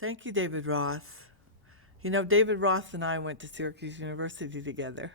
Thank you, David Ross. You know, David Ross and I went to Syracuse University together.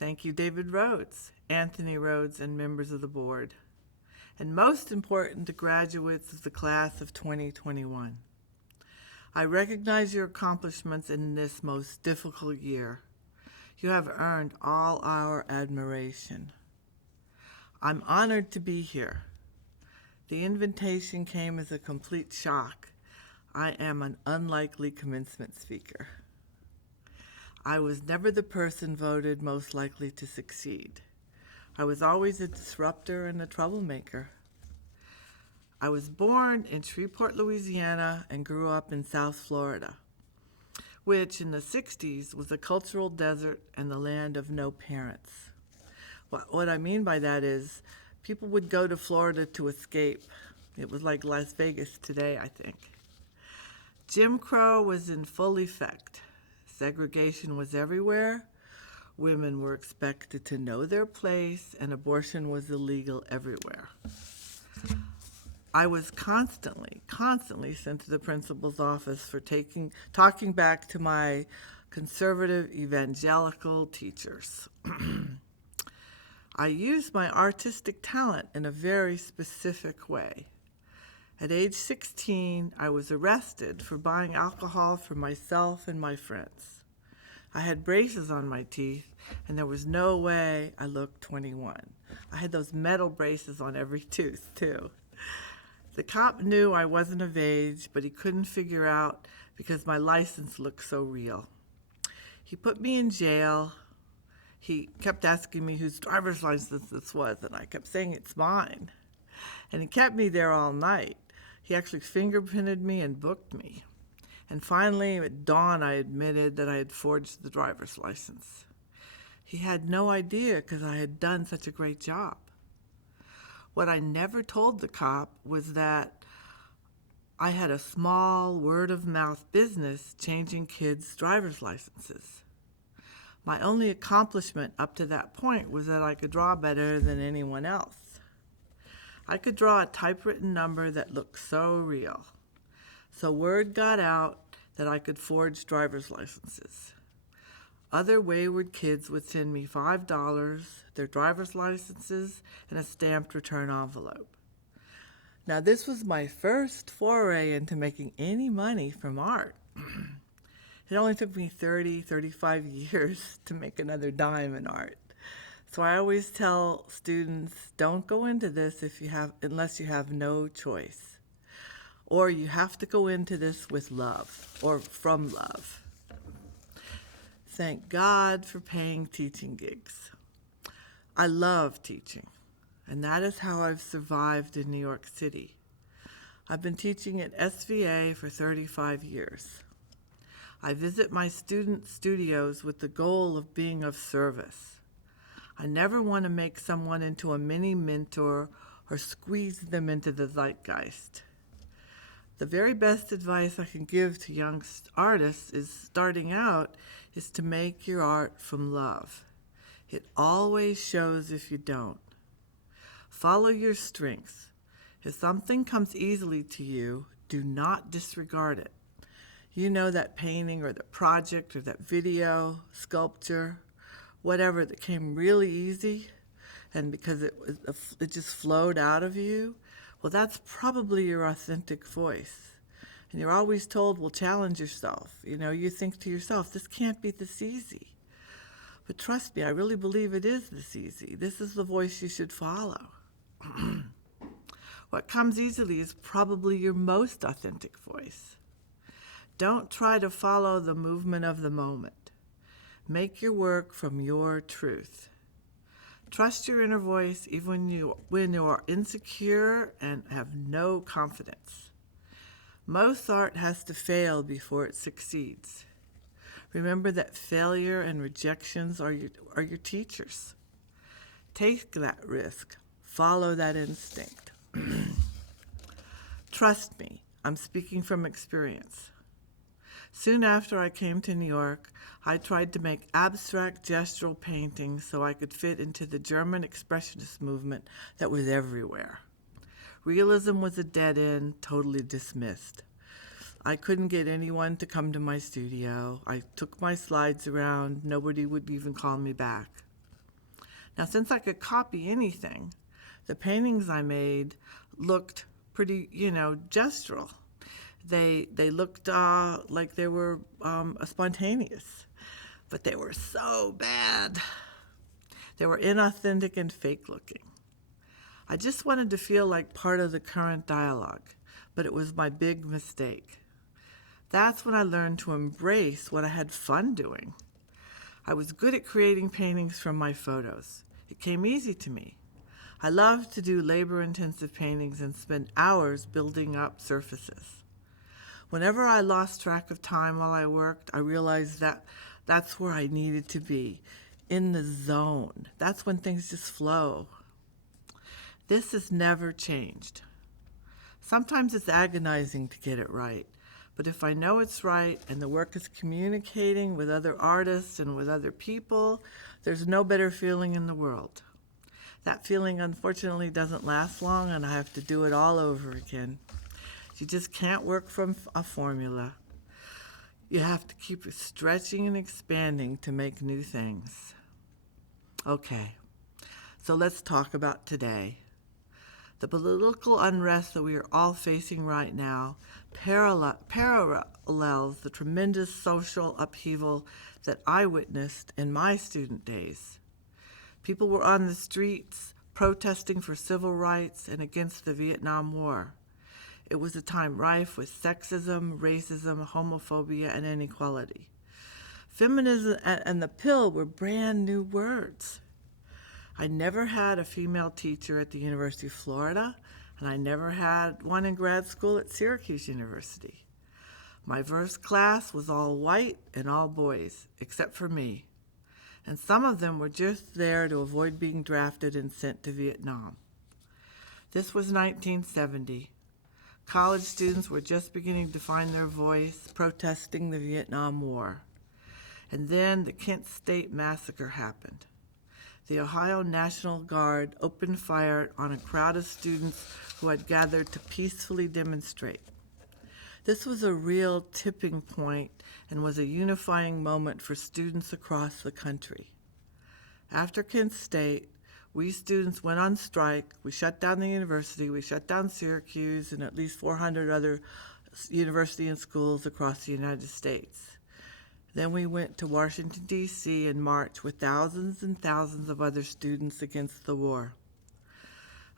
Thank you, David Rhodes, Anthony Rhodes, and members of the board. And most important, the graduates of the class of 2021. I recognize your accomplishments in this most difficult year. You have earned all our admiration. I'm honored to be here. The invitation came as a complete shock. I am an unlikely commencement speaker. I was never the person voted most likely to succeed. I was always a disruptor and a troublemaker. I was born in Shreveport, Louisiana, and grew up in South Florida, which in the 60s was a cultural desert and the land of no parents. What I mean by that is people would go to Florida to escape. It was like Las Vegas today, I think. Jim Crow was in full effect. Segregation was everywhere. Women were expected to know their place, and abortion was illegal everywhere. I was constantly sent to the principal's office for talking back to my conservative evangelical teachers. I used my artistic talent in a very specific way. At age 16, I was arrested for buying alcohol for myself and my friends. I had braces on my teeth, and there was no way I looked 21. I had those metal braces on every tooth, too. The cop knew I wasn't of age, but he couldn't figure out because my license looked so real. He put me in jail. He kept asking me whose driver's license this was, and I kept saying it's mine. And he kept me there all night. He actually fingerprinted me and booked me. And finally, at dawn, I admitted that I had forged the driver's license. He had no idea because I had done such a great job. What I never told the cop was that I had a small word-of-mouth business changing kids' driver's licenses. My only accomplishment up to that point was that I could draw better than anyone else. I could draw a typewritten number that looked so real. So word got out that I could forge driver's licenses. Other wayward kids would send me $5, their driver's licenses, and a stamped return envelope. Now, this was my first foray into making any money from art. It only took me 35 years to make another dime in art. So I always tell students, don't go into this unless you have no choice. Or you have to go into this with love or from love. Thank God for paying teaching gigs. I love teaching, and that is how I've survived in New York City. I've been teaching at SVA for 35 years. I visit my student studios with the goal of being of service. I never want to make someone into a mini mentor or squeeze them into the zeitgeist. The very best advice I can give to young artists starting out is to make your art from love. It always shows if you don't. Follow your strengths. If something comes easily to you, do not disregard it. You know, that painting or the project or that video, sculpture, whatever that came really easy, and because it just flowed out of you, well, that's probably your authentic voice. And you're always told, well, challenge yourself. You know, you think to yourself, this can't be this easy. But trust me, I really believe it is this easy. This is the voice you should follow. What comes easily is probably your most authentic voice. Don't try to follow the movement of the moment. Make your work from your truth. Trust your inner voice even when you are insecure and have no confidence. Most art has to fail before it succeeds. Remember that failure and rejections are your teachers. Take that risk. Follow that instinct. Trust me, I'm speaking from experience. Soon after I came to New York, I tried to make abstract gestural paintings so I could fit into the German Expressionist movement that was everywhere. Realism was a dead end, totally dismissed. I couldn't get anyone to come to my studio. I took my slides around. Nobody would even call me back. Now, since I could copy anything, the paintings I made looked pretty, gestural. They looked like they were spontaneous, but they were so bad. They were inauthentic and fake looking. I just wanted to feel like part of the current dialogue, but it was my big mistake. That's when I learned to embrace what I had fun doing. I was good at creating paintings from my photos. It came easy to me. I loved to do labor-intensive paintings and spend hours building up surfaces. Whenever I lost track of time while I worked, I realized that that's where I needed to be, in the zone. That's when things just flow. This has never changed. Sometimes it's agonizing to get it right, but if I know it's right and the work is communicating with other artists and with other people, there's no better feeling in the world. That feeling, unfortunately, doesn't last long, and I have to do it all over again. You just can't work from a formula. You have to keep stretching and expanding to make new things. Okay, so let's talk about today. The political unrest that we are all facing right now parallels the tremendous social upheaval that I witnessed in my student days. People were on the streets protesting for civil rights and against the Vietnam War. It was a time rife with sexism, racism, homophobia, and inequality. Feminism and the pill were brand new words. I never had a female teacher at the University of Florida, and I never had one in grad school at Syracuse University. My first class was all white and all boys, except for me. And some of them were just there to avoid being drafted and sent to Vietnam. This was 1970. College students were just beginning to find their voice, protesting the Vietnam War. And then the Kent State Massacre happened. The Ohio National Guard opened fire on a crowd of students who had gathered to peacefully demonstrate. This was a real tipping point and was a unifying moment for students across the country. After Kent State, we students went on strike. We shut down the university. We shut down Syracuse and at least 400 other universities and schools across the United States. Then we went to Washington, D.C. and marched with thousands and thousands of other students against the war.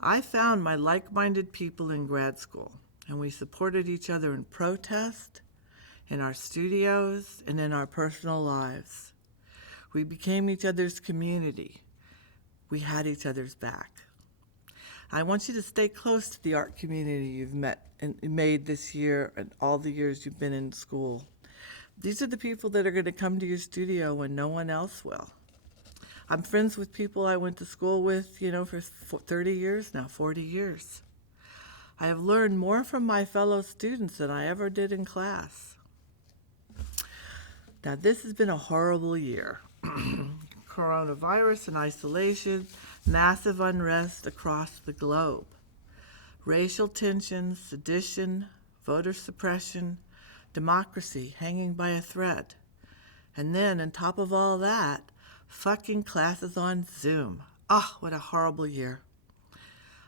I found my like-minded people in grad school, and we supported each other in protest, in our studios, and in our personal lives. We became each other's community. We had each other's back. I want you to stay close to the art community you've met and made this year and all the years you've been in school. These are the people that are going to come to your studio when no one else will. I'm friends with people I went to school with, for 30 years now, 40 years. I have learned more from my fellow students than I ever did in class. Now, this has been a horrible year. Coronavirus and isolation, massive unrest across the globe. Racial tensions, sedition, voter suppression, democracy hanging by a thread. And then, on top of all that, fucking classes on Zoom. What a horrible year.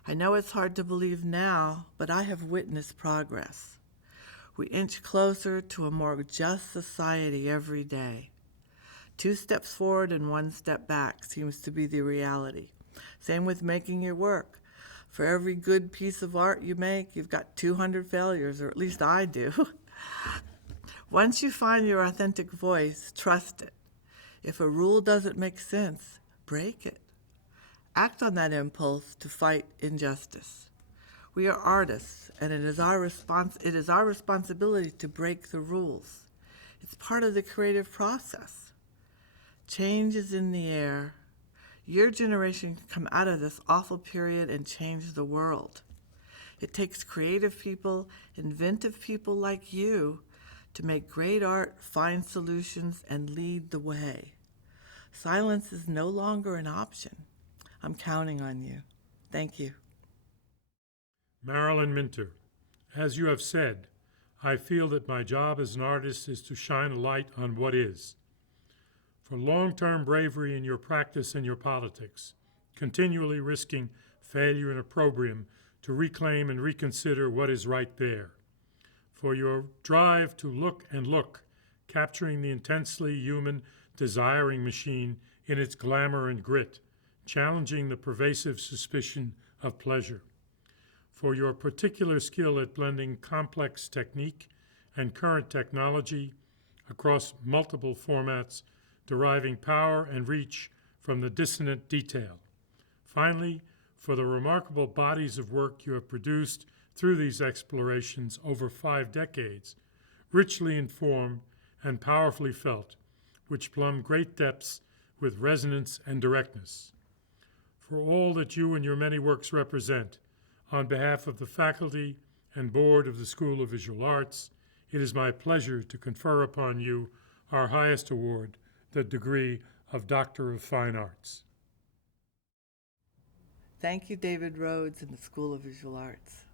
I know it's hard to believe now, but I have witnessed progress. We inch closer to a more just society every day. 2 steps forward and 1 step back seems to be the reality. Same with making your work. For every good piece of art you make, you've got 200 failures, or at least I do. Once you find your authentic voice, trust it. If a rule doesn't make sense, break it. Act on that impulse to fight injustice. We are artists, and it is our responsibility to break the rules. It's part of the creative process. Change is in the air. Your generation can come out of this awful period and change the world. It takes creative people, inventive people like you to make great art, find solutions, and lead the way. Silence is no longer an option. I'm counting on you. Thank you. Marilyn Minter, as you have said, I feel that my job as an artist is to shine a light on what is. For long-term bravery in your practice and your politics, continually risking failure and opprobrium to reclaim and reconsider what is right there. For your drive to look and look, capturing the intensely human, desiring machine in its glamour and grit, challenging the pervasive suspicion of pleasure. For your particular skill at blending complex technique and current technology across multiple formats, deriving power and reach from the dissonant detail. Finally, for the remarkable bodies of work you have produced through these explorations over 5 decades, richly informed and powerfully felt, which plumb great depths with resonance and directness. For all that you and your many works represent, on behalf of the faculty and board of the School of Visual Arts, it is my pleasure to confer upon you our highest award, the degree of Doctor of Fine Arts. Thank you, David Rhodes and the School of Visual Arts.